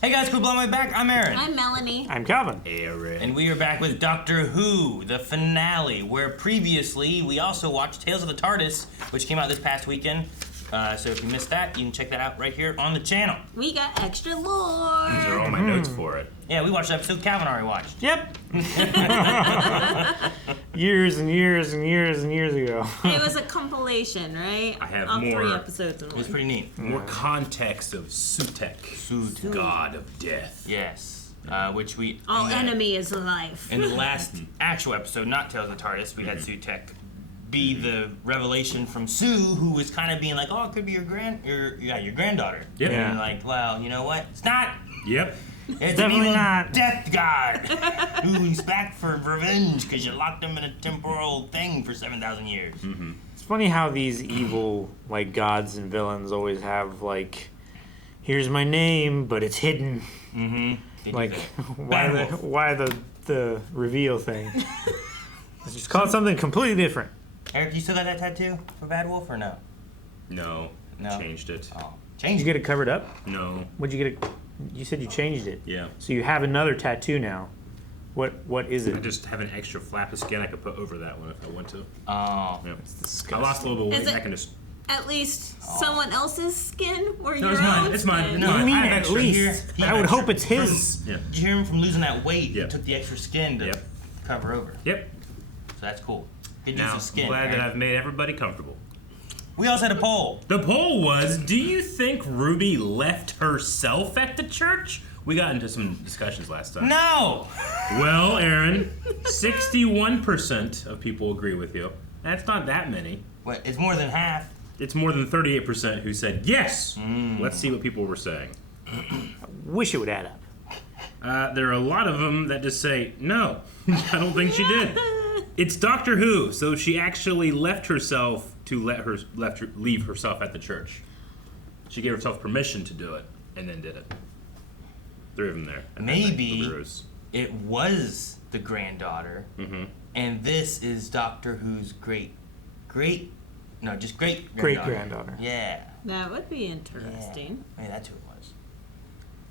Hey guys, cool blowing my back. I'm Aaron. I'm Melanie. I'm Calvin. Aaron. And we are back with Doctor Who, the finale, where previously we also watched Tales of the TARDIS, which came out this past weekend. So if you missed that, you can check that out right here on the channel. We got extra lore. These are all my notes for it. Yeah, we watched the episode Calvin already watched. Yep. Years and years and years and years ago. It was a compilation, right? I have all more. 3 episodes in It was one. pretty neat. More context of Sutekh, god of death. Yes. Which we... All in the- enemy is life. In the last actual episode, not Tales of the TARDIS, we had Sutekh be the revelation from Sue, who was kind of being like, oh, it could be your granddaughter. Yep. And Yeah. like, well, you know what? It's not. Yep. It's an Definitely evil not. death god who's back for revenge because you locked him in a temporal thing for 7,000 years. Mm-hmm. It's funny how these evil like gods and villains always have like, here's my name, but it's hidden. Mm-hmm. Like, why the reveal thing? Let's just call it something completely different. Eric, you still got that tattoo for Bad Wolf or no? No. No. Changed it. Oh, Did change you it. get it covered up? No. What'd you get it? You said you changed it. Yeah. So you have another tattoo now. What is I it? just have an extra flap of skin I could put over that one if I want to. Oh. Yep. disgusting. I lost a little bit of Is weight. it- I can just. At least someone else's skin or No, your it's mine. own It's mine. skin. No, What do you mean I have at extra least? here. I would hope it's his. Yeah. Did you hear him from losing that weight? Yep. He took the extra skin to Yep. cover over. Yep. So that's cool. Good use Now, of skin. I'm glad that right? I've made everybody comfortable. We also had a poll. The poll was, do you think Ruby left herself at the church? We got into some discussions last time. No! Well, Aaron, 61% of people agree with you. That's not that many. What, it's more than half. It's more than 38% who said yes. Let's see what people were saying. Wish it would add up. There are a lot of them that just say, no, I don't think she did. It's Doctor Who, so she actually left herself to leave herself at the church. She gave herself permission to do it, and then did it. 3 of them there. And then Maybe Ruby Rose. it was the granddaughter, and this is Doctor Who's great granddaughter. Great-granddaughter. Yeah. That would be interesting. Maybe that's who it was.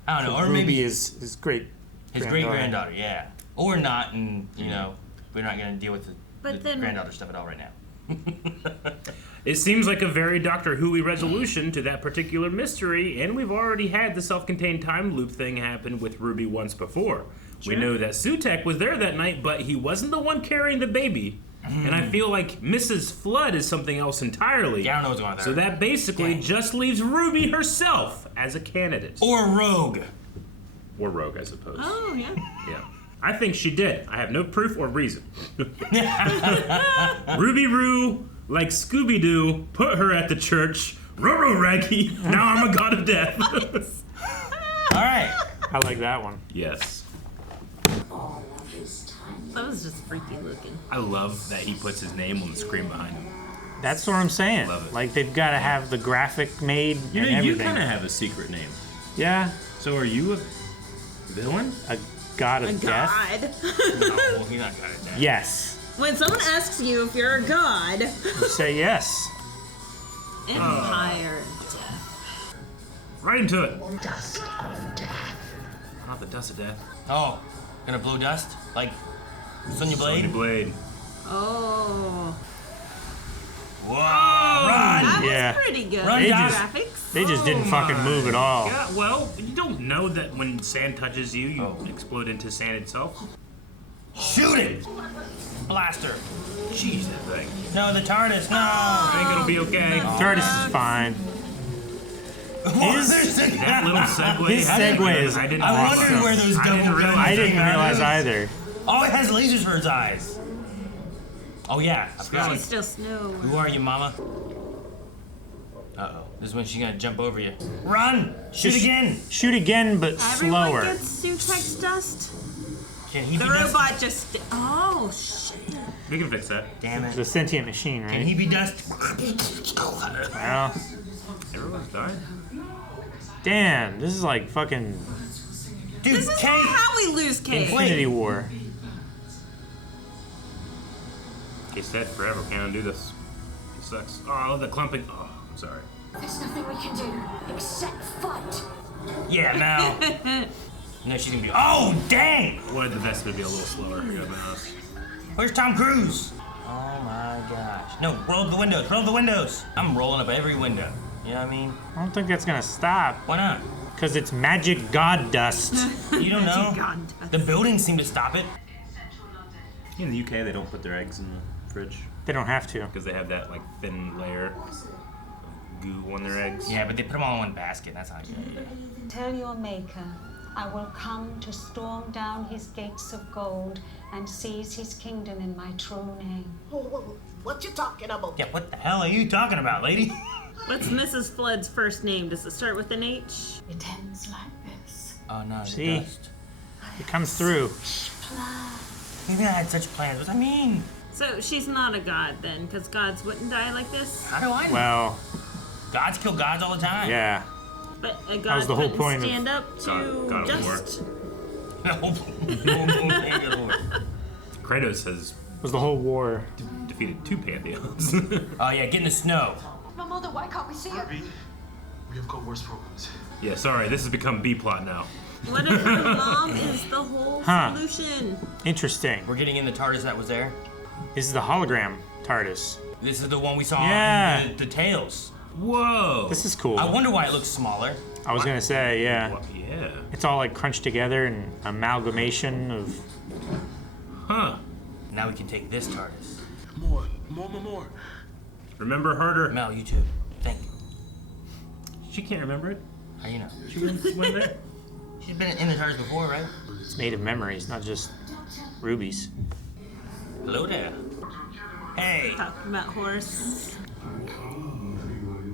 I don't know, or Ruby maybe is his great. his great-granddaughter, yeah. Or not, and, you know, we're not going to deal with But the then- granddaughter stuff at all right now. It seems like a very Doctor Who-y resolution to that particular mystery, and we've already had the self-contained time loop thing happen with Ruby once before. We know that Sutekh was there that night, but he wasn't the one carrying the baby. And I feel like Mrs. Flood is something else entirely. Yeah, I don't know what's going on there. So that basically just leaves Ruby herself as a candidate. Or Rogue. Or Rogue, I suppose. Oh, yeah. Yeah. I think she did. I have no proof or reason. Ruby Roo, like Scooby-Doo, put her at the church. Roro Raggy, now I'm a god of death. All right. I like that one. Yes. That was just freaky looking. I love that he puts his name on the screen behind him. That's what I'm saying. Love it. Like they've got to have the graphic made You know, and you everything. kind of have a secret name. Yeah, So are you a villain? a god of death. God. No, he's not got it there. Yes. When someone asks you if you're a god, You say yes. empire. Right into it. Not the dust of death. Oh, gonna blow dust? Like Sonya Blade? Sonya Blade. Oh. Whoa! That Yeah. was pretty good. Run, They Doc. just- Graphics. They just didn't fucking move at all. Yeah, well, you don't know that when sand touches you, you explode into sand itself. Shoot it! Blaster. Jeez, that thing. No, the TARDIS, no! I think it'll be okay. TARDIS is fine. That little segue. His segue is I didn't I realize wondered that. where those I double didn't realize I didn't that. realize either. Oh, it has lasers for its eyes. Oh yeah, I forgot. She's still snow. Who are you, Mama? Uh-oh. This is when she's gonna jump over you. Run! Shoot Just again! Shoot again, but Everyone slower. gets Sutekh's dust. Can he The be dust? robot just. Oh, shit. We can fix that. Damn It's it. a sentient machine, Can he right? be dust? Well, Everyone's dying. damn, this is like fucking Dude, This is Kate! how we lose Kate. Infinity War. He's dead forever. Can't undo this. It sucks. Oh, I love the clumping. Oh, I'm sorry. There's nothing we can do except fight. Yeah, Mel. No, she's gonna be. Oh, dang! Wanted the Vespa to be a little slower. Yeah, but no. Where's Tom Cruise? Oh my gosh. No, roll up the windows. Roll up the windows. I'm rolling up every window. You know what I mean? I don't think that's gonna stop. Why not? Because it's magic god dust. You don't know? God. The buildings seem to stop it. In the UK, they don't put their eggs in the fridge. They don't have to. Because they have that like thin layer of goo on their eggs. Yeah, but they put them all in one basket. That's not good. Tell your maker, I will come to storm down his gates of gold and seize his kingdom in my true name. What you talking about? Yeah, what the hell are you talking about, lady? What's Mrs. Flood's first name? Does it start with an H? It ends like this. Oh no, the See? dust. It comes through. Maybe I had such plans. What does that mean? So she's not a god then, because gods wouldn't die like this? How do I know? Well, Gods kill gods all the time. yeah. But a god was the whole couldn't point of- stand up to God of War. dust? Kratos has Was the whole war. defeated 2 pantheons. Oh yeah, get in the snow. My mother, why can't we see her? We have got worse problems. Yeah, sorry, this has become B plot now. What if her mom is the whole Huh. solution? Interesting. We're getting in the TARDIS that was there. This is the hologram TARDIS. This is the one we saw Yeah. in the Tales. Whoa! This is cool. I wonder why it looks smaller. I was gonna say, yeah. Well, yeah. It's all like crunched together and amalgamation of. Huh. Now we can take this TARDIS. More. Remember Herder? Mel, you too. Thank you. She can't remember it. How you know? She went there. She's been in the TARDIS before, right? It's made of memories, not just rubies. Hello there. Hey. Talking about horse.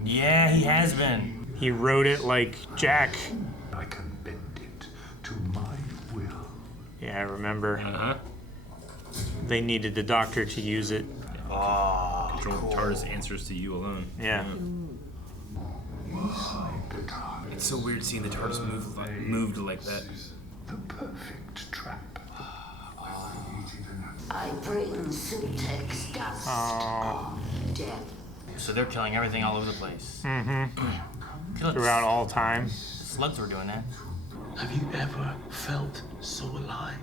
Yeah, he has been. He wrote it like Jack. I can bend it to my will. Yeah, I remember. Uh-huh. They needed the doctor to use it. Oh, Control cool. TARDIS answers to you alone. Yeah. It's so weird seeing the TARDIS moved like that. The perfect trap. I bring Sutekh's dust. Oh. Death. So they're killing everything all over the place. Mm-hmm. Throughout all time. The slugs were doing that. Have you ever felt so alive?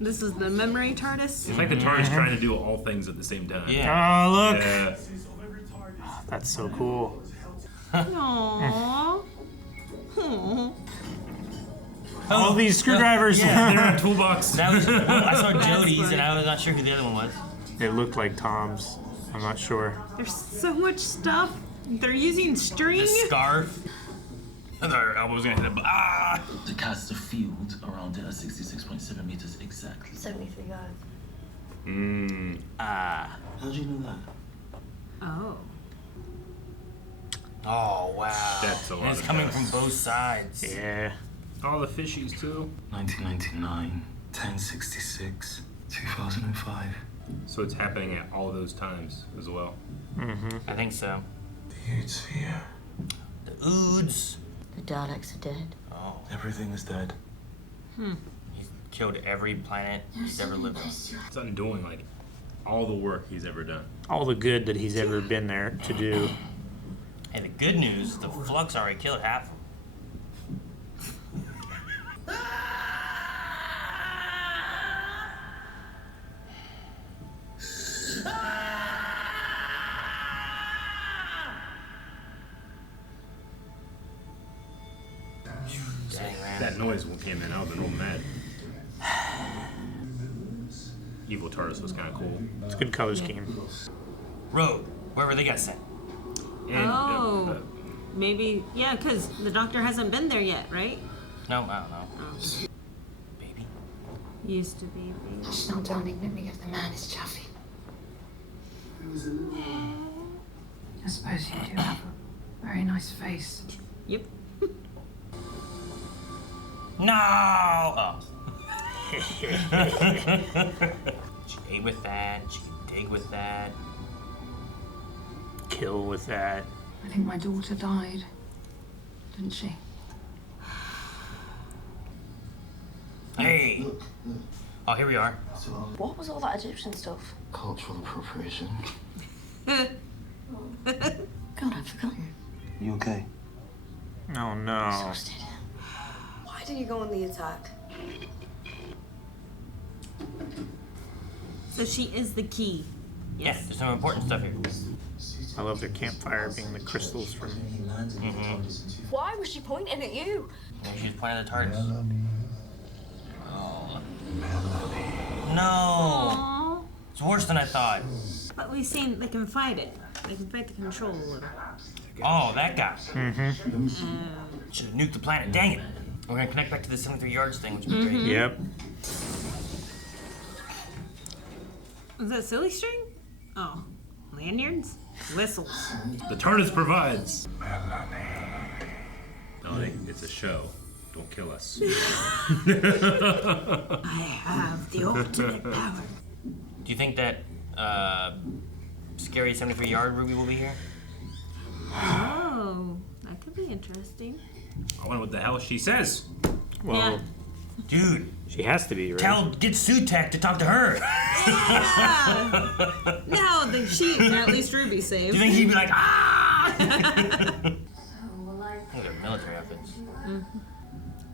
This is the memory TARDIS? It's like the TARDIS trying to do all things at the same time. Yeah. Oh, look. Yeah. That's so cool. Aww. Aww. All these screwdrivers. Yeah, They're in a toolbox. That was, I saw Jody's funny. and I was not sure who the other one was. It looked like Tom's. I'm not sure. There's so much stuff. They're using string. The scarf. Their elbows gonna hit it. Ah! To cast a field around it at 66.7 meters exactly. 73 yards. Ah. How do you know that? Oh. Oh wow. That's a lot And it's of coming dust. from both sides. Yeah. All the fishies too. 1999, 1066, 2005. So it's happening at all those times as well. I think so. The sphere. The Oods. The Daleks are dead. Oh, Everything is dead. he's killed every planet he's ever lived on. It's undoing like all the work he's ever done. All the good that he's ever been there to do. And the good news, the Flux already killed half of them. Dang, man. That noise came in, I would have been all mad. Evil TARDIS was kind of cool. It's a good color scheme. Road, wherever they got sent. And, Oh. Maybe, yeah, because the doctor hasn't been there yet, right? No, I don't know. Oh. Baby. Used to be. No, darling, let me give the man his chaffee. I suppose you do have a very nice face. Yep. No! Oh. She ate with that. She can dig with that. Kill with that. I think my daughter died, didn't she? Hey! Oh, here we are. So, What was all that Egyptian stuff? cultural appropriation. God, I've forgotten. You okay? no. Why did you go on the attack? So she is the key. Yeah, there's some important stuff here. I love their campfire being the crystals from. Why was she pointing at you? Maybe she's pointing at the TARDIS. Oh. No! Aww. It's worse than I thought. But we've seen they can fight it. They can fight the control a little. Oh, that guy. Should have nuked the planet. Dang it. We're gonna connect back to the 73 yards thing, which would be great. Yep. Is that silly string? Oh. Lanyards? Whistles. The TARDIS provides. Melanie, it's a show. Don't kill us. I have the ultimate power. Do you think that scary 73 yard Ruby will be here? Oh, that could be interesting. I wonder what the hell she says. Well, Yeah. Dude, she has to be, right? get Sutekh to talk to her. Yeah. No, at least Ruby's safe. Do you think he'd be like, ah? Look at their military outfits.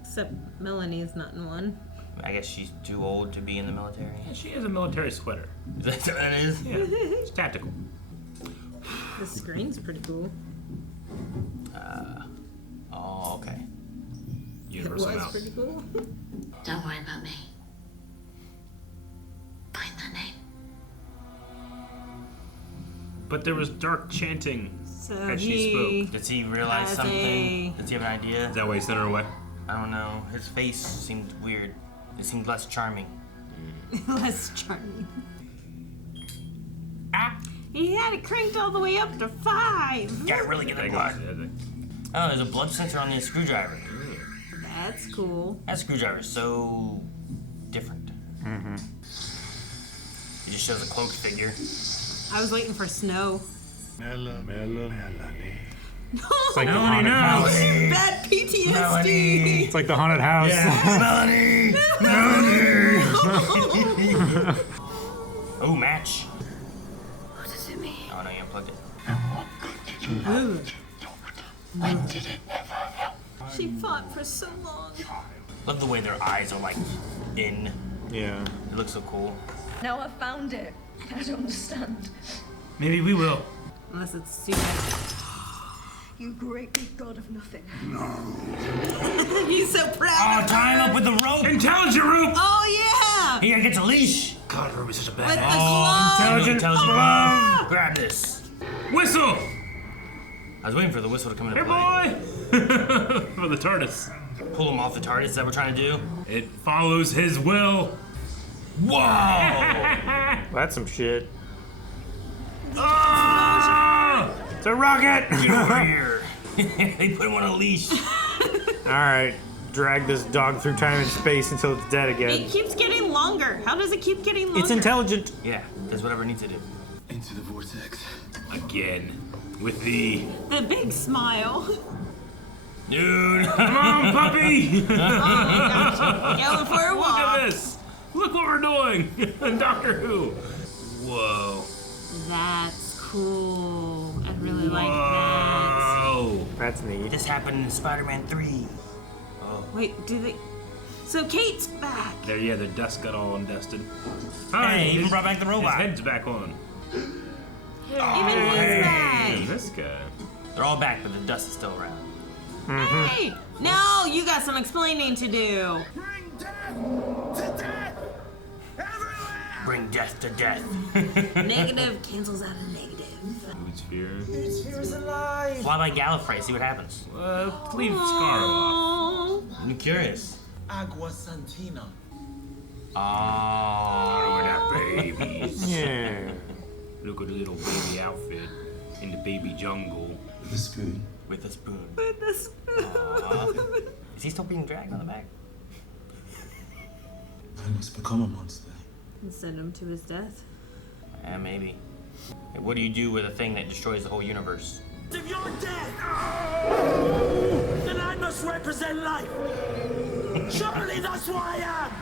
Except Melanie's not in one. I guess she's too old to be in the military. Yeah, she has a military sweater. Is that what that is? Yeah, it's tactical. The screen's pretty cool. Oh, okay. Universal It was mouse. pretty cool. Don't worry about me. Find that name. But there was dark chanting So as she spoke. Did he realize Has something? Does he have an idea? Is that why he sent her away? I don't know. His face seemed weird. It seemed less charming. Less charming. He had it cranked all the way up to 5. Gotta really get that blood. Oh, there's a blood sensor on the screwdriver. That's cool. That screwdriver's so different. It just shows a cloaked figure. I was waiting for snow. Melanie. It's like the Melanie, haunted no. house. Bad PTSD. Melanie. It's like the haunted house. Melanie! Melanie! Oh, match. What does it mean? Oh, no, you unplugged it. When did it ever help? She fought for so long. Love the way their eyes are like in. Yeah. It looks so cool. Now I found it. I don't understand. Maybe we will. Unless it's Sutekh. You great big god of nothing. He's so proud. Oh, tie him up with the rope. Intelligent rope! Oh, yeah. Here, gets a leash. God, Ruby's such a With badass. the glove. Intelligent glove. Grab this. Whistle! I was waiting for the whistle to come into Hey, play. boy! For the TARDIS. Pull him off the TARDIS. Is that what we're trying to do? It follows his will. Whoa! That's some shit. Ah! It's a rocket! Get over here. They put him on a leash. Alright, drag this dog through time and space until it's dead It again. keeps getting longer. How does it keep getting longer? It's intelligent. Yeah, does whatever it needs to do. Into the vortex. Again. With the... The big smile. Dude. Come on, puppy! Oh my gosh. Going for a Look walk. at this! Look what we're doing! Doctor Who! Whoa. That's cool. I really like that. Whoa. That's neat. This happened in Spider-Man 3. Wait, do they... So Kate's back. There, yeah, the dust got all undusted. Hey, even his- brought back the robot. His head's back on. Even he's back. This guy. They're all back, but the dust is still around. Hey! No, you got some explaining to do. Bring death to death everywhere! Bring death to death. Negative cancels out a negative. Who's fear? This fear is alive! Fly by Gallifrey, see what happens. Leave Scar off. Oh. I'm curious. Agua Santina. Oh. Babies. Yeah. Look at the little baby outfit in the baby jungle. With a spoon. With a spoon. With the spoon. Is he still being dragged on the back? I must become a monster. And send him to his death. Yeah, maybe. Hey, what do you do with a thing that destroys the whole universe? If you're dead, then I must represent life. Surely that's who I am.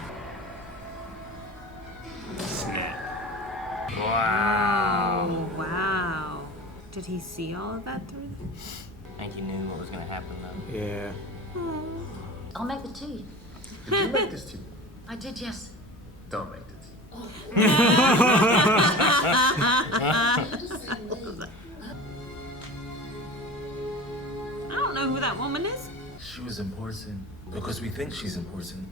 Wow. Oh, wow. Did he see all of that through them? I think he knew what was gonna happen though. Yeah. I'll make the tea. Did you make this tea? I did, yes. Don't make the tea. I don't know who that woman is. She was important because we think she's important.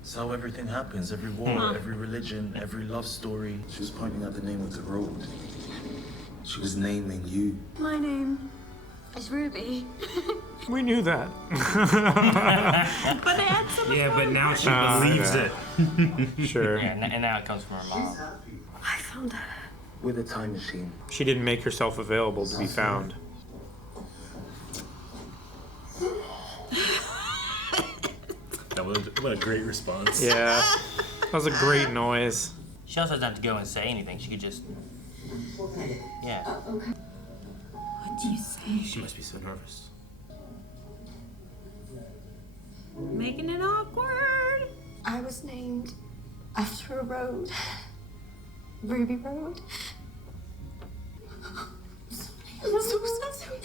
It's how everything happens. Every war, every religion, every love story. She was pointing out the name of the road. She was naming you. My name is Ruby. We knew that. But they had so much Yeah, more but now she important. believes it. Sure. Yeah, and now it comes from her mom. I found her. With a time machine. She didn't make herself available to be found. What a great response. Yeah. That was a great noise. She also doesn't have to go and say anything. She could just. Yeah. What do you say? She must be so nervous. Making it awkward. I was named after a road. Ruby Road. I'm so sorry.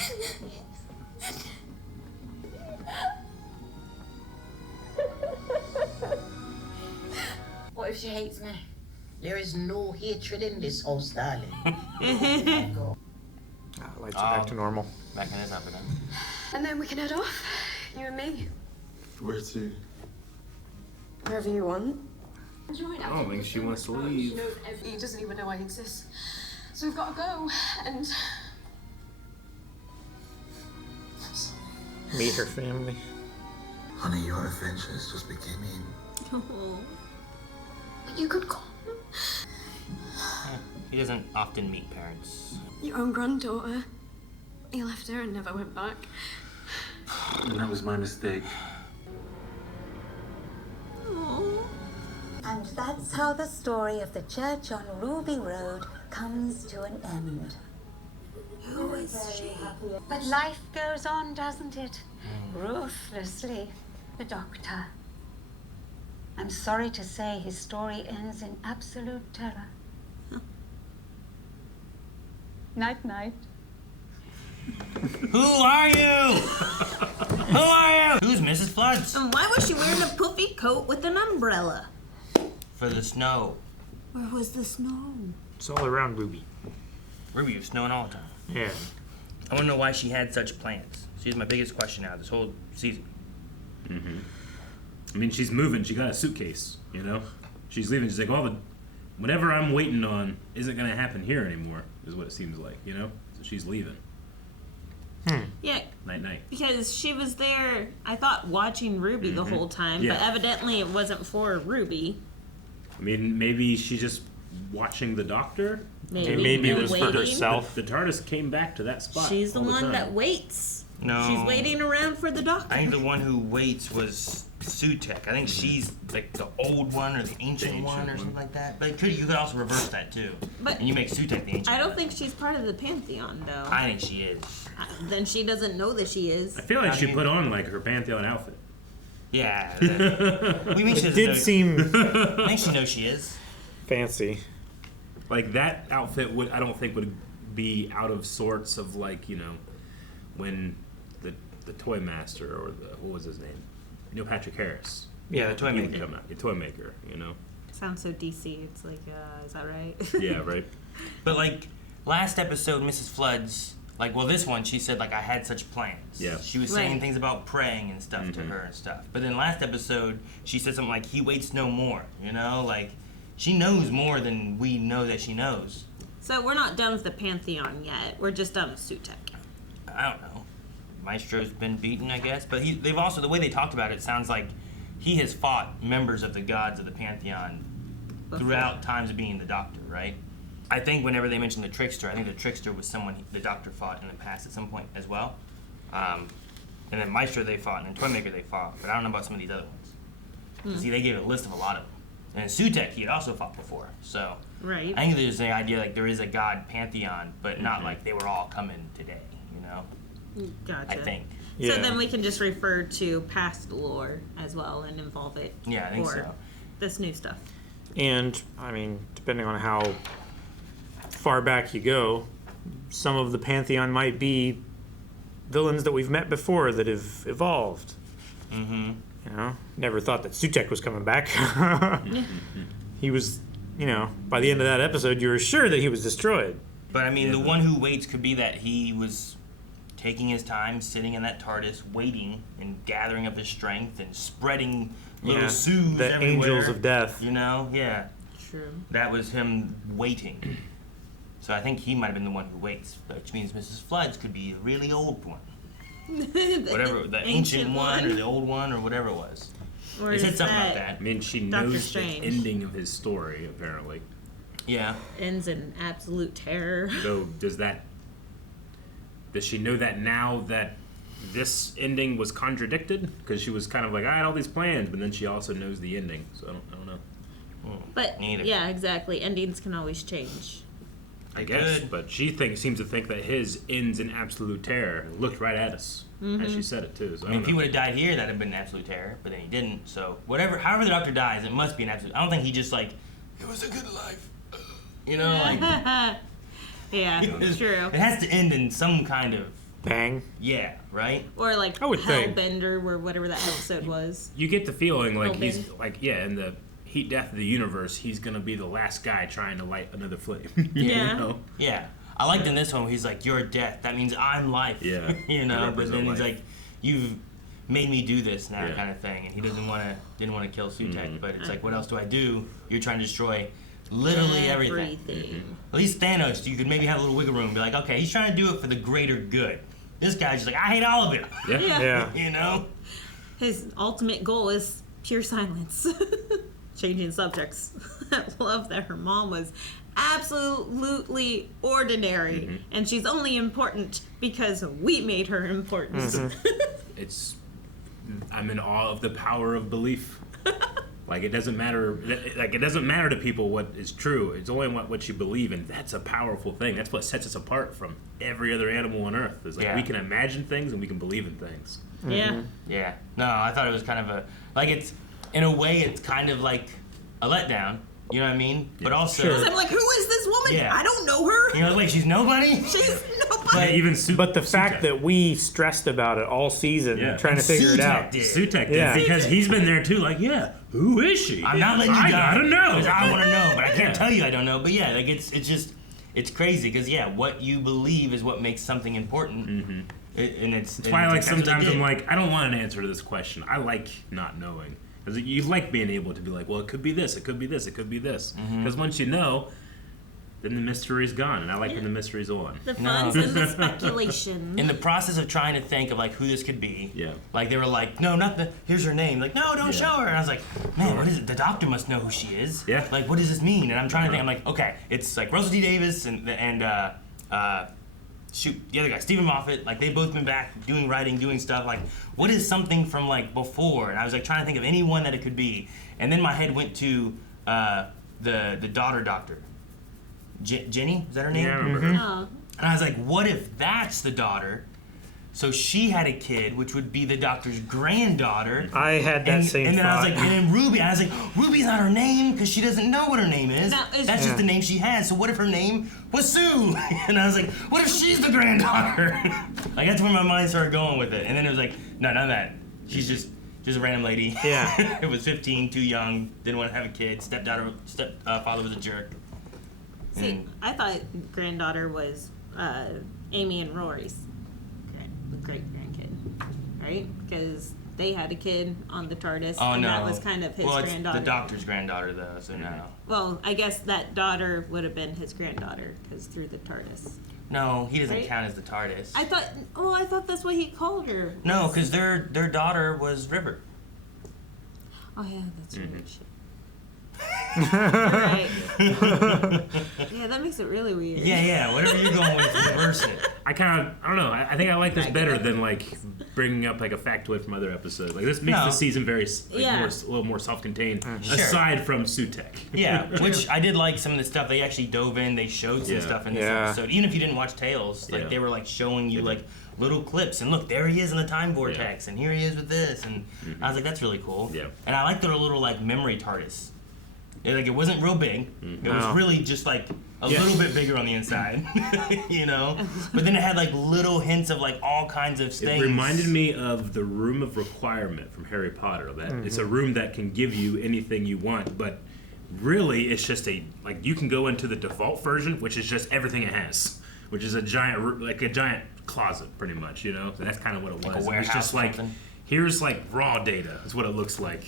What if she hates me? There is no hatred in this house, darling. Lights are back to normal. Back in his outfit. And then we can head off. You and me. Where to? Wherever you want. I don't think she wants to leave. He doesn't even know I exist. So we've got to go and... Meet her family. Honey, your adventures just beginning. Oh. You could come. He doesn't often meet parents. Your own granddaughter. He left her and never went back. And that was my mistake. And that's how the story of the church on Ruby Road comes to an end. Who is she? But life goes on, doesn't it? Ruthlessly. The Doctor. I'm sorry to say his story ends in absolute terror. Night, night. Who are you? Who are you? Who's Mrs. Floods? And why was she wearing a puffy coat with an umbrella? For the snow. Where was the snow? It's all around Ruby. Ruby was snowing all the time. Yeah. I want to know why she had such plans. She's my biggest question now this whole season. Mm-hmm. I mean, she's moving. She got a suitcase, you know? She's leaving. She's like, whatever I'm waiting on isn't going to happen here anymore, is what it seems like, you know? So she's leaving. Yeah. Night-night. Because she was there, I thought, watching Ruby the whole time, Yeah. but evidently it wasn't for Ruby. I mean, maybe she's just watching the Doctor? Maybe it was for waiting. herself. The TARDIS came back to that spot. She's the all one time. that waits. No. She's waiting around for the Doctor. I think the one who waits was Sutekh. I think she's like the old one or the ancient one or something like that. But you could also reverse that too. But and you make Sutekh the ancient I don't one. think she's part of the Pantheon, though. I think she is. Then she doesn't know that she is. I feel like How she do you- put on, like, her Pantheon outfit. Yeah. We mean she It doesn't did know- seem I think she knows she is. fancy. Like, that outfit I don't think would be out of sorts of, like, you know, when the Toy Master or what was his name? Neil Patrick Harris. Yeah, the toy He would maker. come out. The toy maker, you know? Sounds so DC. It's like, is that right? Yeah, right. But like last episode, Mrs. Floods, like this one, she said like I had such plans. Yeah. She was saying Right. things about praying and stuff to her and stuff. But then last episode, she said something like he waits no more. You know, like she knows more than we know that she knows. So we're not done with the Pantheon yet. We're just done with Sutekh. I don't know. Maestro's been beaten, I guess. But they've also the way they talked about it sounds like he has fought members of the gods of the Pantheon throughout times of being the Doctor, right? I think whenever they mentioned the Trickster, I think the Trickster was someone the Doctor fought in the past at some point as well. And then Maestro they fought, and then Toymaker they fought, but I don't know about some of these other ones. See, they gave a list of a lot of them. And then Sutekh he had also fought before, so Right. I think there's the idea like there is a god pantheon, but not like they were all coming today, you know? Gotcha. I think. So then we can just refer to past lore as well and involve it Yeah, I think for so. this new stuff. And, I mean, depending on how far back you go, some of the Pantheon might be villains that we've met before that have evolved. Mm-hmm. You know, never thought that Sutekh was coming back. He was, by the end of that episode, you were sure that he was destroyed. But I mean, the one who waits could be that he was taking his time, sitting in that TARDIS, waiting and gathering up his strength and spreading little Sues the everywhere. angels of death. Yeah. True. That was him waiting. So I think he might have been the one who waits, which means Mrs. Floods could be a really old one. Whatever, the ancient one or the old one or whatever it was. Or they said is something that about that. I mean, she Doctor knows Strange. the ending of his story, apparently. Yeah. Ends in absolute terror. So does she know that now that this ending was contradicted? Because she was kind of like, I had all these plans, but then she also knows the ending. So I don't know. But Neither. yeah, exactly. Endings can always change. I guess, but she seems to think that his ends in absolute terror. Looked right at us, as she said it too. So I mean, if he would have died here, that'd have been an absolute terror. But then he didn't. So however the Doctor dies, it must be an absolute. I don't think he just like it was a good life, like Yeah, true. It has to end in some kind of bang. Yeah, right. Or like I would think. Hellbender, or whatever that episode was. You get the feeling like Hellbend. he's like, in the heat death of the universe, he's gonna be the last guy trying to light another flame. Yeah. Yeah. I liked in this one where he's like, "You're death. That means I'm life." Yeah. But then he's like, "You've made me do this now," Yeah. kind of thing. And he didn't want to kill Sutekh, but it's like, what else do I do? You're trying to destroy literally everything. At least Thanos, you could maybe have a little wiggle room and be like, okay, he's trying to do it for the greater good. This guy's just like, I hate all of it. Yeah. His ultimate goal is pure silence. Changing subjects. I love that her mom was absolutely ordinary, and she's only important because we made her important. I'm in awe of the power of belief. Like it doesn't matter. Like it doesn't matter to people what is true. It's only what you believe in. That's a powerful thing. That's what sets us apart from every other animal on Earth. Is like we can imagine things and we can believe in things. Yeah. Yeah. No, I thought it was kind of it's in a way it's kind of like a letdown. You know what I mean? But also, Because I'm like, who is this woman? Yeah. I don't know her. Wait, she's nobody. She's nobody. But the fact that we stressed about it all season, trying to figure it out. Sutekh did, because he's been there too. Like, who is she? I'm not letting you die. I don't know. Because I want to know, but I can't tell you I don't know. But yeah, like it's crazy because what you believe is what makes something important. And That's why like sometimes I'm like, I don't want an answer to this question. I like not knowing. Because you like being able to be like, well, it could be this, it could be this, it could be this. Because once you know, then the mystery's gone, and I like when the mystery's on. The fun's in the speculation. In the process of trying to think of like who this could be, like they were like, no, not the. Here's her name. Like, no, don't show her. And I was like, man, what is it? The Doctor must know who she is. Yeah. Like, what does this mean? And I'm trying to think. I'm like, okay, it's like Russell T Davis and the other guy, Stephen Moffat, like they've both been back doing writing, doing stuff. Like, what is something from like before? And I was like trying to think of anyone that it could be. And then my head went to the daughter doctor, Jenny. Is that her name? Yeah, I remember her. Oh. And I was like, what if that's the daughter? So she had a kid, which would be the Doctor's granddaughter. I had that same And then thought. I was like, and then Ruby, I was like, Ruby's not her name because she doesn't know what her name is. No, That's just the name she has. So what if her name was Sue? And I was like, what if she's the granddaughter? Like that's where my mind started going with it. And then it was like, no, none of that. She's just a random lady. Yeah. It was 15, too young, didn't want to have a kid. Stepfather was a jerk. See, I thought granddaughter was Amy and Rory's great grandkid, right? Because they had a kid on the TARDIS, and that was kind of his granddaughter. It's the Doctor's granddaughter, though, so no. Well, I guess that daughter would have been his granddaughter, because through the TARDIS. No, he doesn't Right? count as the TARDIS. I thought that's what he called her. No, because their daughter was River. Oh yeah, that's right. Shit. Right. Yeah, that makes it really weird. Yeah, whatever you're going with, reverse it. I don't know. I think I like this better than like bringing up like a factoid from other episodes. Like this makes the season very a little more self-contained, aside from Sutekh. Yeah, which I did like some of the stuff. They actually dove in. They showed some stuff in this episode. Even if you didn't watch Tales, like they were like showing you like little clips. And look, there he is in the time vortex, and here he is with this. And I was like, that's really cool. Yeah. And I like their little like memory TARDIS. It wasn't real big. It was really just like a little bit bigger on the inside, you know. But then it had like little hints of like all kinds of things. It reminded me of the Room of Requirement from Harry Potter. That it's a room that can give you anything you want, but really it's just like you can go into the default version, which is just everything it has, which is a giant closet, pretty much. You know, so that's kind of what it was. Like a It was just like something. here's like raw data. Is what it looks like.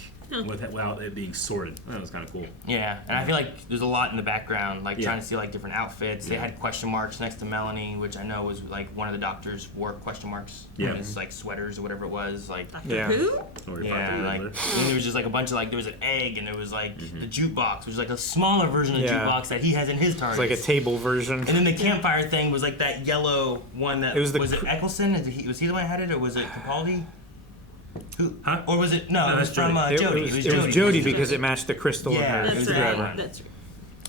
Without it being sorted. That was kind of cool. Yeah, and I feel like there's a lot in the background, like trying to see like different outfits. They had question marks next to Melanie, which I know was like one of the doctors wore question marks on his like sweaters or whatever it was. Like Who? Yeah, like and there was just like a bunch of like there was an egg and there was like the jukebox, which was like a smaller version of the jukebox that he has in his TARDIS. It's like a table version. And then the campfire thing was like that yellow one that was it Eccleston? Was he the one that had it, or was it Capaldi? Who? Huh? Or was it? No, it was from Jodie. It was Jodie because it matched the crystal in her. That's right. That's right.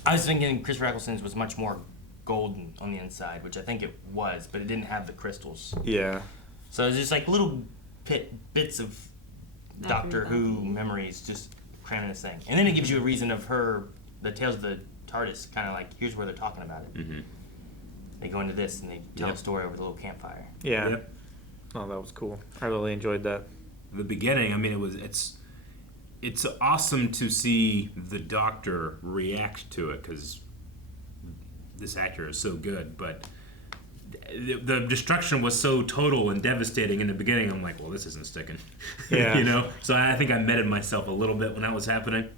I was thinking Christopher Eccleston's was much more golden on the inside, which I think it was, but it didn't have the crystals. Yeah. So it's just like little bits of Doctor Who memories just crammed in this thing. And then it gives you a reason of the Tales of the TARDIS, kind of like, here's where they're talking about it. Mm-hmm. They go into this and they tell a story over the little campfire. Yeah. Yep. Oh, that was cool. I really enjoyed that. The beginning, I mean, it's awesome to see the Doctor react to it because this actor is so good, but the destruction was so total and devastating in the beginning. I'm like, well, this isn't sticking. Yeah. You know? So I think I meted myself a little bit when that was happening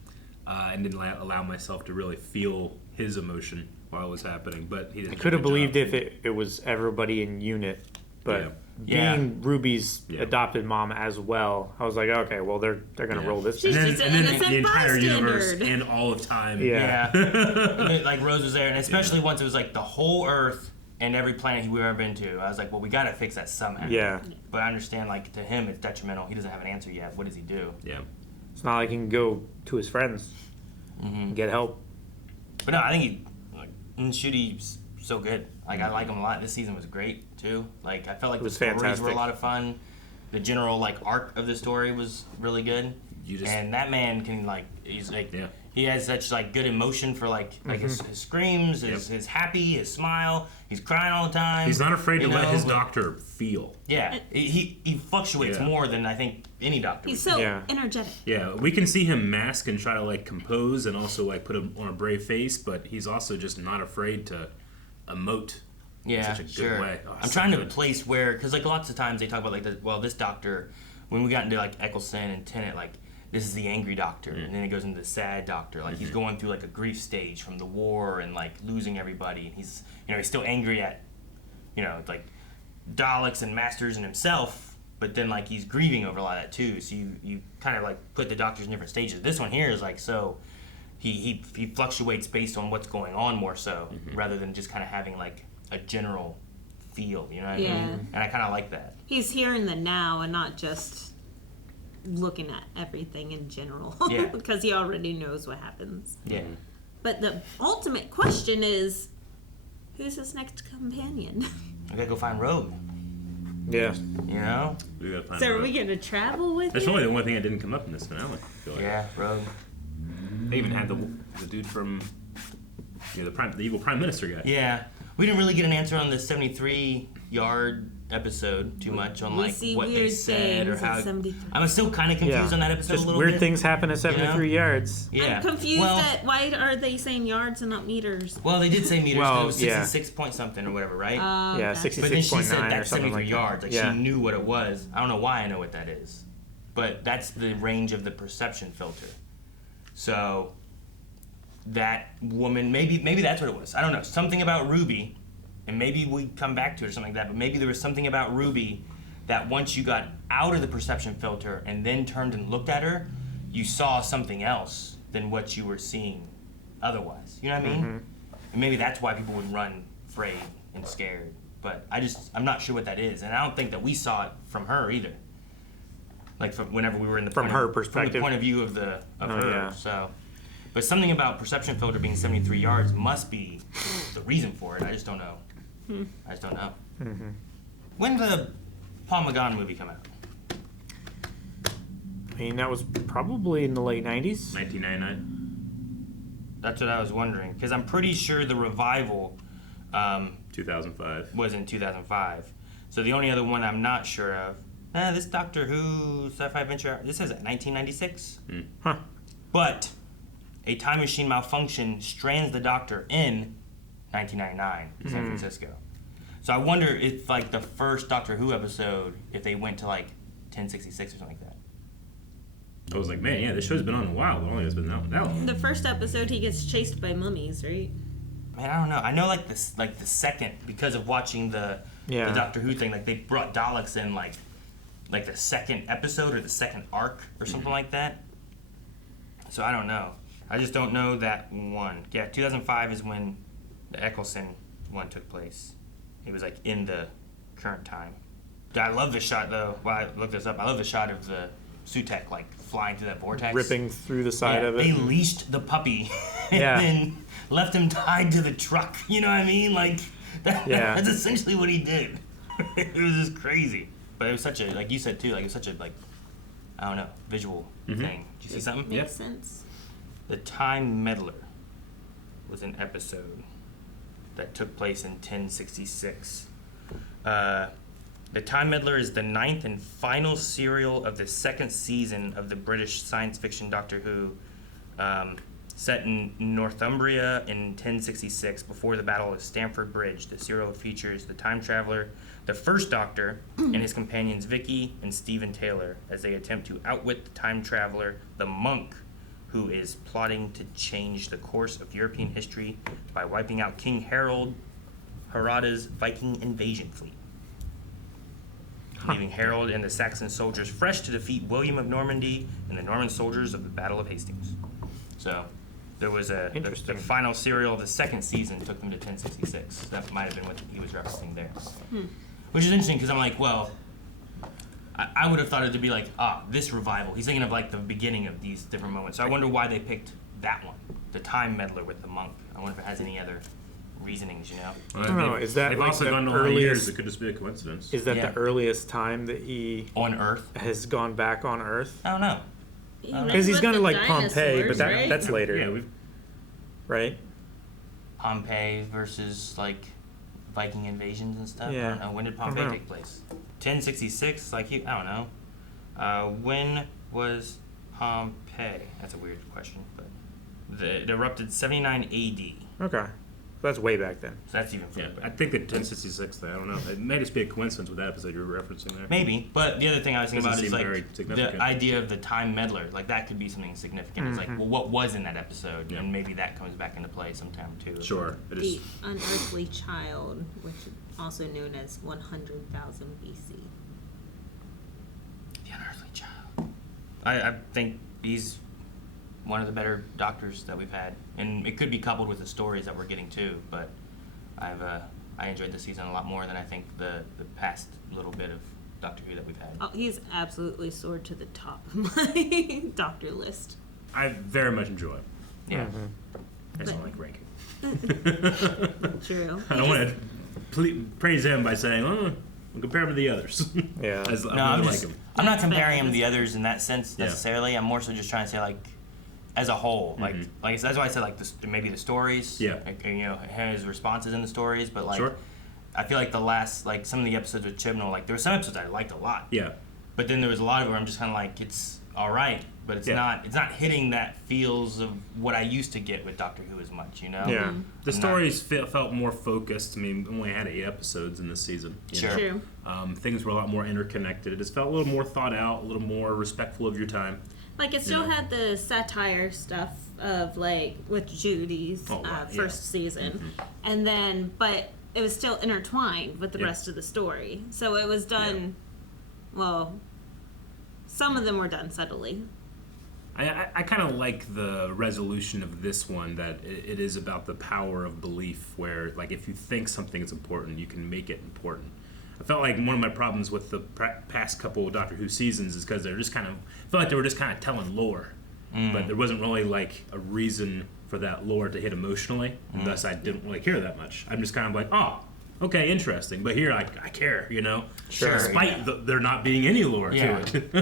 and didn't allow myself to really feel his emotion while it was happening. But he didn't. I could have believed if it was everybody in UNIT, but being Ruby's adopted mom as well, I was like, okay, well, they're going to roll this. And then the entire universe and all of time. Yeah. And then, like, Rose was there, and especially once it was like the whole Earth and every planet we've ever been to. I was like, well, we got to fix that somehow. Yeah. But I understand, like, to him, it's detrimental. He doesn't have an answer yet. What does he do? Yeah. It's not like he can go to his friends and get help. But no, I think Ncuti's so good. Like, I like him a lot. This season was great, too. Like, I felt like the stories were a lot of fun. The general, like, arc of the story was really good. And that man can, like, he's like, he has such, like, good emotion for, like his screams, his happy, his smile. He's crying all the time. He's not afraid to let his doctor feel. Yeah. He fluctuates more than I think any doctor. He's so energetic. Yeah, we can see him mask and try to, like, compose and also, like, put him on a brave face, but he's also just not afraid to emote in such a good way. Oh, I'm trying to place where, because like lots of times they talk about like this doctor, when we got into like Eccleston and Tennant, like this is the angry doctor, and then it goes into the sad doctor, like he's going through like a grief stage from the war and like losing everybody, and he's he's still angry at like Daleks and Masters and himself, but then like he's grieving over a lot of that too. So you kind of like put the doctors in different stages. This one here is like so. He fluctuates based on what's going on more so, rather than just kind of having like a general feel, you know what I mean? And I kind of like that. He's here in the now and not just looking at everything in general. Yeah. Because he already knows what happens. Yeah. But the ultimate question is, who's his next companion? I gotta go find Rogue. Yeah. You know? We gotta find So Rogue. are we gonna travel with That's him? really the one thing that didn't come up in this finale. I feel like. Yeah, Rogue. They even had the dude from the evil prime minister guy. Yeah, we didn't really get an answer on the 73-yard episode too much on like what they said or how. I'm still kind of confused on that episode Just a little weird bit. things happen at 73 yards. Yeah. I'm confused at why are they saying yards and not meters? Well, they did say meters. Well, it was 66 point something or whatever, right? Yeah, 66.9 But then she said or that's something 73 like that. yards. Like Yeah. she knew what it was. I don't know why I know what that is, but that's the range of the perception filter. So that woman, maybe that's what it was. I don't know. Something about Ruby, and maybe we come back to it or something like that, but maybe there was something about Ruby that once you got out of the perception filter and then turned and looked at her, you saw something else than what you were seeing otherwise. You know what I mean? And maybe that's why people would run afraid and scared. But I'm not sure what that is. And I don't think that we saw it from her either. Like from whenever we were in the From her perspective. from the point of view of her. Yeah. So, but something about perception filter being 73 yards must be the reason for it. I just don't know. I just don't know. When did the Paul McGann movie come out? I mean, that was probably in the late 90s. 1999. That's what I was wondering. Because I'm pretty sure the revival 2005 was in 2005. So the only other one I'm not sure of, this Doctor Who sci-fi adventure, this is 1996. Huh. But a time machine malfunction strands the Doctor in 1999 in San Francisco. So I wonder if, like, the first Doctor Who episode, if they went to, like, 1066 or something like that. I was like, man, yeah, this show's been on a while. It only has been that long. The first episode, he gets chased by mummies, right? Man, I don't know. I know, like, the second, because of watching the Doctor Who thing, like, they brought Daleks in, like the second episode or the second arc or something like that. So I don't know. I just don't know that one. Yeah, 2005 is when the Eccleston one took place. It was, like, in the current time. I love the shot, though. Well, I looked this up. I love the shot of the Sutekh, like, flying through that vortex. Ripping through the side of it. They leashed the puppy and then left him tied to the truck. You know what I mean? Like, that's essentially what he did. It was just crazy. But it was such a, like you said, too, like, it was such a, like, I don't know, visual thing. Did you see something? Makes sense. The Time Meddler was an episode that took place in 1066. The Time Meddler is the 9th and final serial of the 2nd season of the British science fiction Doctor Who, set in Northumbria in 1066 before the Battle of Stamford Bridge. The serial features the time traveler, the First Doctor, and his companions Vicky and Stephen Taylor as they attempt to outwit the time traveler, the monk, who is plotting to change the course of European history by wiping out King Harold Harada's Viking invasion fleet, leaving Harold and the Saxon soldiers fresh to defeat William of Normandy and the Norman soldiers of the Battle of Hastings. So there was the final serial of the 2nd season took them to 1066. That might have been what he was referencing there. Which is interesting because I'm like, well, I would have thought it to be like, this revival. He's thinking of, like, the beginning of these different moments. So I wonder why they picked that one, the Time Meddler with the monk. I wonder if it has any other reasonings, you know? I don't know. Is that they've like also the gone a lot of earliest? years. It could just be a coincidence. Is that the earliest time that he on Earth has gone back on Earth? I don't know. Because he's gone to, like, Pompeii, but right? that's later. Yeah, right? Pompeii versus, like, Viking invasions and stuff. Yeah. I don't know. When did Pompeii take place? 1066. Like, I don't know. When was Pompeii? That's a weird question, but it erupted 79 A.D. Okay. That's way back then. So that's even further back. I think that 1066, I don't know. It may just be a coincidence with that episode you were referencing there. Maybe. But the other thing I was thinking about Doesn't is, seem very like, significant. the idea of the Time Meddler. Like, that could be something significant. It's like, well, what was in that episode? And maybe that comes back into play sometime, too. Sure. The unearthly child, which is also known as 100,000 BC. The unearthly child. I think he's one of the better doctors that we've had, and it could be coupled with the stories that we're getting too. But I enjoyed this season a lot more than I think the past little bit of Doctor Who that we've had. Oh, he's absolutely soared to the top of my doctor list. I very much enjoy it. Yeah. I just don't like ranking. True. I don't want to praise him by saying, compare him to the others. Yeah. I'm not comparing him to the others in that sense necessarily. I'm more so just trying to say, like, as a whole, like that's why I said, like, maybe the stories, like, you know, his responses in the stories, but, like, I feel like the last, like, some of the episodes with Chibnall, like, there were some episodes I liked a lot, but then there was a lot of it where I'm just kind of like, it's all right, but it's not hitting that feels of what I used to get with Doctor Who as much, you know? Yeah, the stories felt more focused. I mean, we only had 8 episodes in this season. True. Things were a lot more interconnected. It just felt a little more thought out, a little more respectful of your time. Like, it still had the satire stuff of, like, with Judy's first season. And then, but it was still intertwined with the rest of the story. So it was done, well, some of them were done subtly. I kind of like the resolution of this one, that it is about the power of belief, where, like, if you think something is important, you can make it important. I felt like one of my problems with the past couple of Doctor Who seasons is because they're just kind of, I felt like they were just kind of telling lore, but there wasn't really, like, a reason for that lore to hit emotionally, and thus I didn't really care that much. I'm just kind of like, oh, okay, interesting, but here I care, you know, despite there not being any lore to it.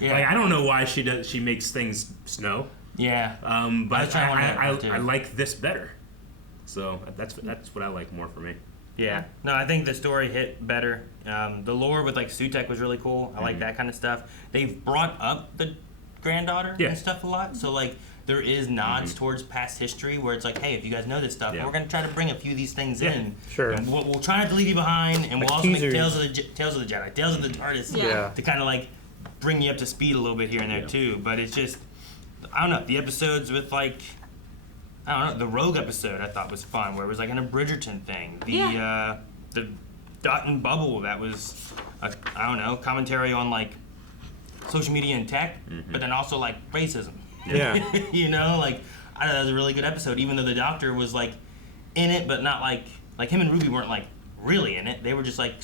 Like, I don't know why she makes things snow. Yeah. But I like this better. So that's what I like more for me. Yeah. No, I think the story hit better. The lore with like Sutekh was really cool. I like that kind of stuff. They've brought up the granddaughter and stuff a lot. So like there is nods towards past history where it's like, hey, if you guys know this stuff, we're gonna try to bring a few of these things in. Sure. And we'll try not to leave you behind, and Like we'll also make teasers. Tales of the Jedi, Tales of the TARDIS, to kind of like bring you up to speed a little bit here and there too. But it's just, I don't know, the episodes with like, I don't know, the Rogue episode I thought was fun, where it was like an a Bridgerton thing. The Dot and Bubble, that was, I don't know, commentary on like social media and tech, but then also like racism. Yeah. You know, like, I thought that was a really good episode, even though the Doctor was like in it, but not like him and Ruby weren't like really in it. They were just like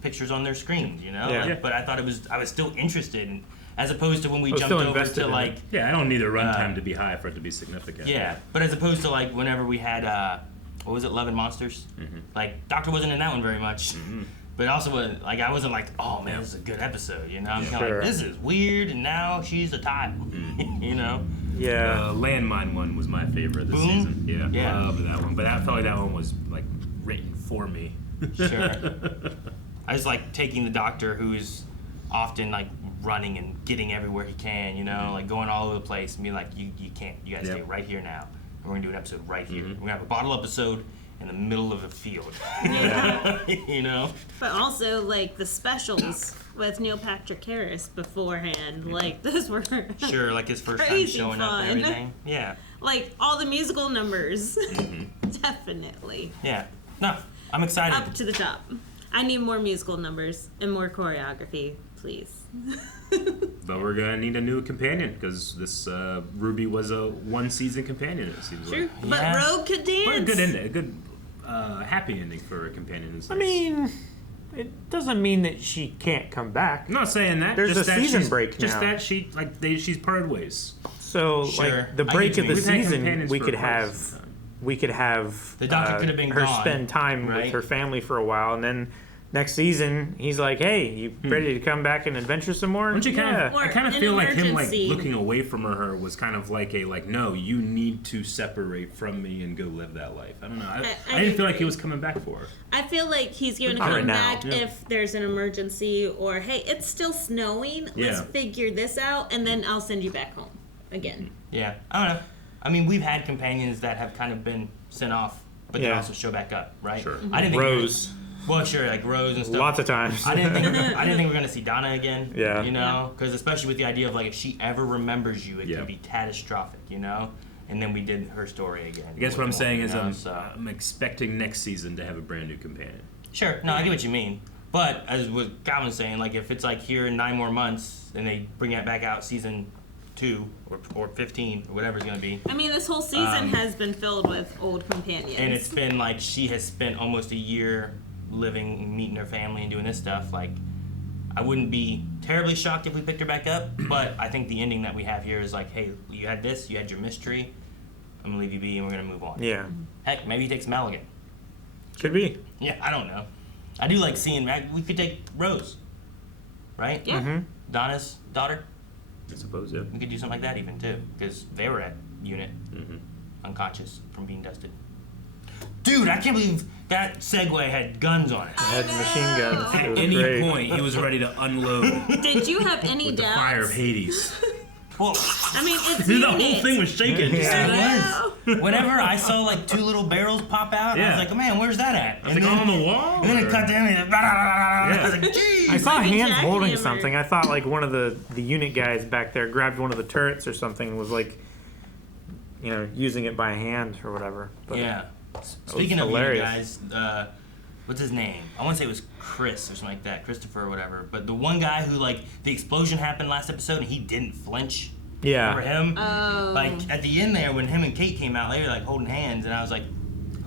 pictures on their screens, you know? Yeah. Like, but I thought I was still interested in, as opposed to when we jumped over to like... Yeah, I don't need the runtime to be high for it to be significant. Yeah, but as opposed to like whenever we had, what was it, Love and Monsters? Like, Doctor wasn't in that one very much. But also, like, I wasn't like, oh man, this is a good episode, you know? I'm kind of like, this is weird, and now she's a tile, you know? Yeah. Landmine one was my favorite this season. Yeah, love that one. But I felt like that one was like written for me. Sure. I just like taking the Doctor, who's often like running and getting everywhere he can, you know, like going all over the place, and being like, you can't, you gotta stay right here now. And we're gonna do an episode right here. We're gonna have a bottle episode in the middle of a field. You know? But also, like, the specials with Neil Patrick Harris beforehand, like, those were sure, like his first time crazy showing up and everything. Yeah. Like, all the musical numbers. Definitely. Yeah. No, I'm excited. Up to the top. I need more musical numbers and more choreography, please. But we're gonna need a new companion, because this Ruby was a one-season companion. It seems True, like. but Rogue could dance. What a good ending, a good happy ending for a companion. I mean, it doesn't mean that she can't come back. I'm not saying that. There's just a that season break now. Just that she's parted ways. So like the break of the season, we could have the Doctor could have been her gone, spend time with her family for a while, and then next season he's like, "Hey, you ready to come back and adventure some more?" Don't you yeah. I kind of feel like him like looking away from her was kind of like no, you need to separate from me and go live that life. I don't know. I didn't feel like he was coming back for her. I feel like he's going to come back if there's an emergency, or hey, it's still snowing. Let's figure this out, and then I'll send you back home again. Yeah, I don't know. I mean, we've had companions that have kind of been sent off, but they also show back up, right? Sure. I didn't think Rose. Well, sure, like Rose and stuff. Lots of times. I didn't think we were gonna see Donna again. Yeah. You know, because especially with the idea of like if she ever remembers you, it could be catastrophic. You know, and then we did her story again. I guess what I'm saying is I'm expecting next season to have a brand new companion. Sure. No, I get what you mean. But as what Calvin was saying, like if it's like here in 9 more months and they bring it back out season 2 or 15 or whatever it's gonna be. I mean, this whole season has been filled with old companions. And it's been like she has spent almost a year living, meeting her family and doing this stuff. Like, I wouldn't be terribly shocked if we picked her back up, but I think the ending that we have here is like, hey, you had this, you had your mystery, I'm gonna leave you be and we're gonna move on. Yeah. Heck, maybe he takes Mal again. Could be. Yeah, I don't know. I do like seeing, we could take Rose, right? Yeah. Mm-hmm. Donna's daughter. I suppose, yeah. We could do something like that even too, because they were at unit, unconscious from being dusted. Dude, I can't believe that Segway had guns on it. It had machine guns. At any point, he was ready to unload. Did you have any with doubts? The fire of Hades. Well, I mean, it's the whole thing was shaking. Yeah. It was. Whenever I saw like 2 little barrels pop out, I was like, man, where's that at? I was like, on the wall? And then it cut down and I was like, geez. I saw hands holding jackhammer. something. I thought like one of the unit guys back there grabbed one of the turrets or something and was like, you know, using it by hand or whatever. But yeah. Speaking of you guys, what's his name? I want to say it was Chris or something like that, Christopher or whatever. But the one guy who like the explosion happened last episode and he didn't flinch. Yeah. Remember him? Oh. Like at the end there when him and Kate came out, they were like holding hands, and I was like,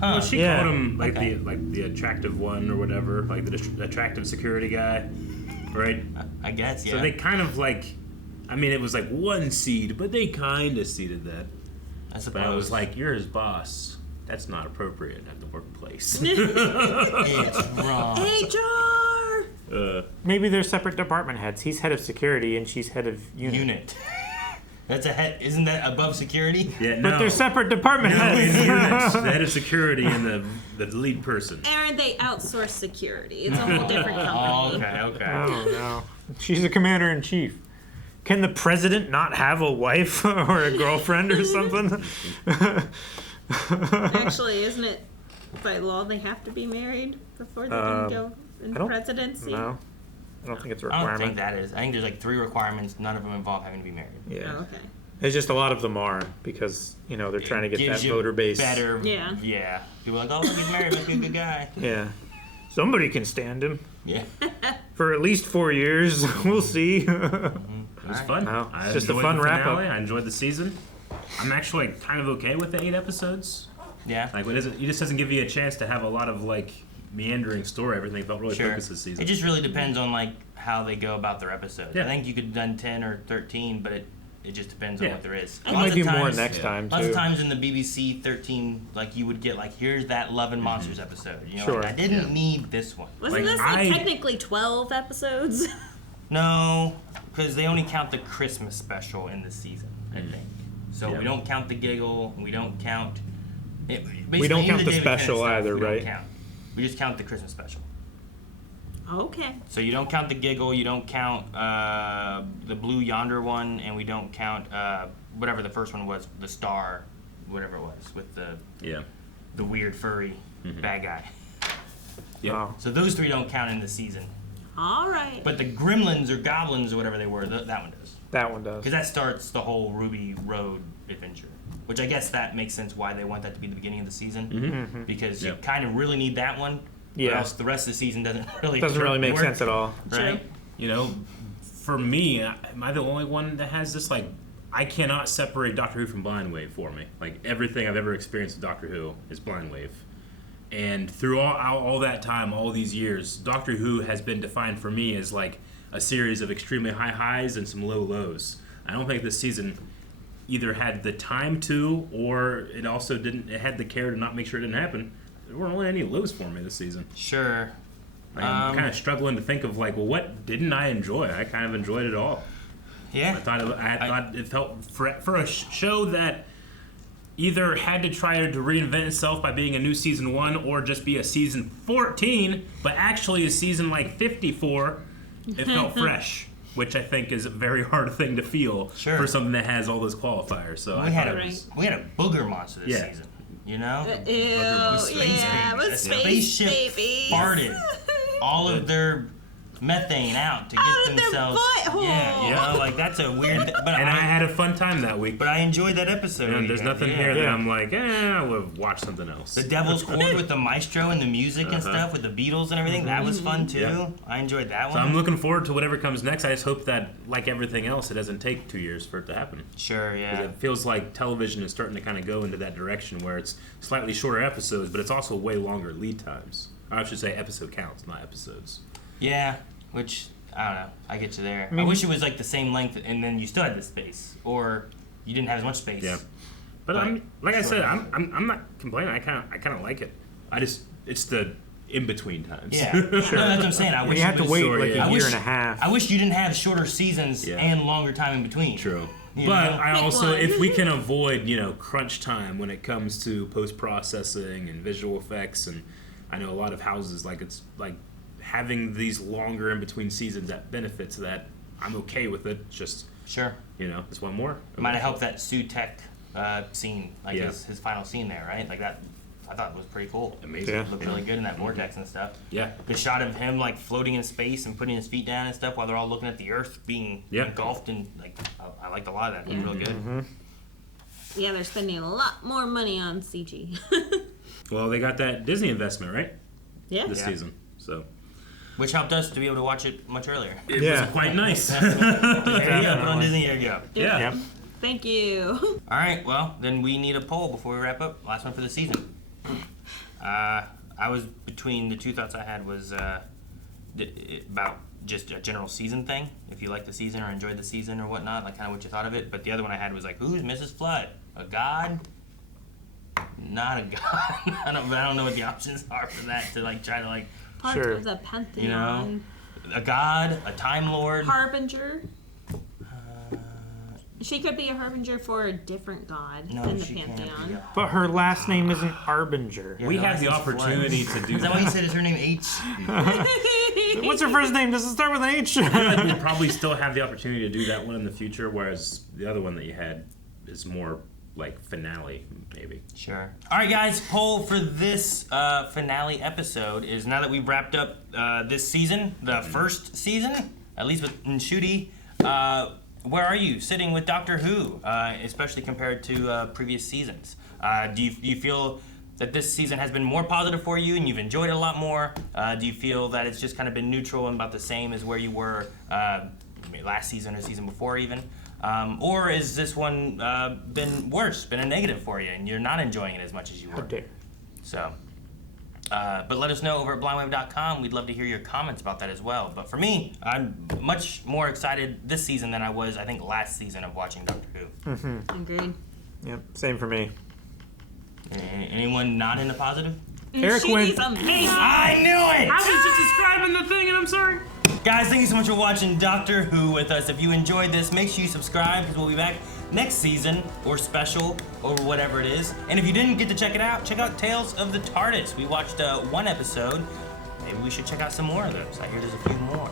huh. Well, she called him like the attractive one or whatever, like the attractive security guy, right? I guess, yeah. So they kind of like, I mean, it was like one seed, but they kind of seeded that. I suppose. But I was like, you're his boss. That's not appropriate at the workplace. It's wrong. HR! maybe they're separate department heads. He's head of security and she's head of unit. That's a head. Isn't that above security? Yeah, no. But they're separate department No, heads. in units. The head of security and the lead person. Aaron, they outsource security. It's a whole different company. Okay. Oh no, she's a commander-in-chief. Can the president not have a wife or a girlfriend or something? Actually, isn't it by law they have to be married before they can go in presidency? No, I don't think it's a I requirement. don't think that is. I think there's like 3 requirements. None of them involve having to be married. Yeah. Oh, okay. It's just a lot of them are because they're trying to get Gives that you voter base. Better. Yeah. Yeah. People are like, oh, look, he's married. Must be a good guy. Yeah. Somebody can stand him Yeah. for at least 4 years. We'll see. It was fun. No, I it's just a enjoyed fun the wrap-up. finale. I enjoyed the season. I'm actually kind of okay with the 8 episodes. Yeah. Like, it just doesn't give you a chance to have a lot of like meandering story. Everything felt really focused this season. It just really depends on like how they go about their episodes. Yeah. I think you could have done 10 or 13, but it just depends on what there is. It might be more next time, Lots too. of times in the BBC 13, like you would get like, here's that Love and Monsters episode. You know, Sure. like, I didn't need this one. Wasn't this technically 12 episodes? No, because they only count the Christmas special in the season, I think. So Yeah. we don't count the giggle. We don't count. We don't count the special either, right? We just count the Christmas special. Okay. So you don't count the giggle, you don't count the Blue Yonder one, and we don't count whatever the first one was, the Star, whatever it was, with the weird furry bad guy. Yeah. So those 3 don't count in the season. All right. But the Gremlins or Goblins or whatever they were, that one does. That one does. Because that starts the whole Ruby Road adventure. Which I guess that makes sense why they want that to be the beginning of the season. Mhm. Because you kind of really need that one. Yeah. Or else the rest of the season doesn't really make work, sense at all. Right? You know, for me, am I the only one that has this? Like, I cannot separate Doctor Who from Blind Wave for me. Like, everything I've ever experienced with Doctor Who is Blind Wave. And through all that time, all these years, Doctor Who has been defined for me as like a series of extremely high highs and some low lows. I don't think this season either had the time to, or it also didn't. It had the care to not make sure it didn't happen. There weren't really any lows for me this season. Sure. I'm kind of struggling to think of like, well, what didn't I enjoy? I kind of enjoyed it all. Yeah. I thought it felt for a show that either had to try to reinvent itself by being a new season 1 or just be a season 14, but actually a season like 54. It felt fresh, which I think is a very hard thing to feel for something that has all those qualifiers. So we had a booger monster this season. You know? Ew, yeah, with A space spaceship babies. farted all of their methane out to get themselves. Yeah, you know, like that's a weird. But I had a fun time that week. But I enjoyed that episode. And there's nothing here that I'm like, I would have watched something else. The Devil's Chord with the maestro and the music and stuff with the Beatles and everything. That was fun too. Yeah. I enjoyed that one. So I'm looking forward to whatever comes next. I just hope that, like everything else, it doesn't take 2 years for it to happen. Sure, yeah. 'Cause it feels like television is starting to kind of go into that direction where it's slightly shorter episodes, but it's also way longer lead times. I should say episode counts, not episodes. Yeah, which I don't know. I get you there. I mean- I wish it was like the same length, and then you still had the space, or you didn't have as much space. Yeah. But I said, I'm not complaining. I kind of like it. It's the in between times. Yeah, sure. No, that's what I'm saying. I wish you had to wait like a year and a half. I wish you didn't have shorter seasons and longer time in between. True. You But know? I also, if we can avoid, crunch time when it comes to post-processing and visual effects, and I know a lot of houses, like it's like having these longer in between seasons that benefits that, I'm okay with it. Just sure, just one more. It might have helped that Sutekh scene, like his final scene there, right? Like that. I thought it was pretty cool. Amazing. It looked really good in that vortex and stuff. Yeah. The shot of him like floating in space and putting his feet down and stuff while they're all looking at the Earth being engulfed, and like I liked a lot of that. It was really good. Yeah, they're spending a lot more money on CG. Well, they got that Disney investment, right? Yeah. This season. So. Which helped us to be able to watch it much earlier. It was quite nice. There you go, put on Disney, there you go. Yeah. Thank you. All right, well, then we need a poll before we wrap up. Last one for the season. I was between the two thoughts I had was about just a general season thing. If you liked the season or enjoyed the season or whatnot, like kind of what you thought of it. But the other one I had was like, who's Mrs. Flood? A god? Not a god. I don't know what the options are for that to like try to like. Part of the Pantheon. You know, a god, a time lord, Harbinger. She could be a harbinger for a different god No, in the she can't Pantheon. be. But her last name isn't Arbinger. Yeah, we her have last the name's opportunity Floods. to do Is that why you said is her name H? What's her first name? Does it start with an H? I feel like we probably still have the opportunity to do that one in the future, whereas the other one that you had is more like finale, maybe. Sure. All right, guys. Poll for this finale episode is, now that we've wrapped up this season, the first season, at least with Ncuti, where are you sitting with Doctor Who, especially compared to previous seasons? Do you feel that this season has been more positive for you and you've enjoyed it a lot more? Do you feel that it's just kind of been neutral and about the same as where you were last season or season before even? Or is this one been worse, been a negative for you, and you're not enjoying it as much as you were? So, but let us know over at blindwave.com. We'd love to hear your comments about that as well. But for me, I'm much more excited this season than I was, I think, last season of watching Doctor Who. Mm-hmm. Agreed. Yep, same for me. Anyone not in the positive? Eric went. She's amazing. I knew it! I was just describing the thing, and I'm sorry. Guys, thank you so much for watching Doctor Who with us. If you enjoyed this, make sure you subscribe, because we'll be back next season, or special, or whatever it is. And if you didn't get to check it out, check out Tales of the TARDIS. We watched one episode. Maybe we should check out some more of those. I hear there's a few more.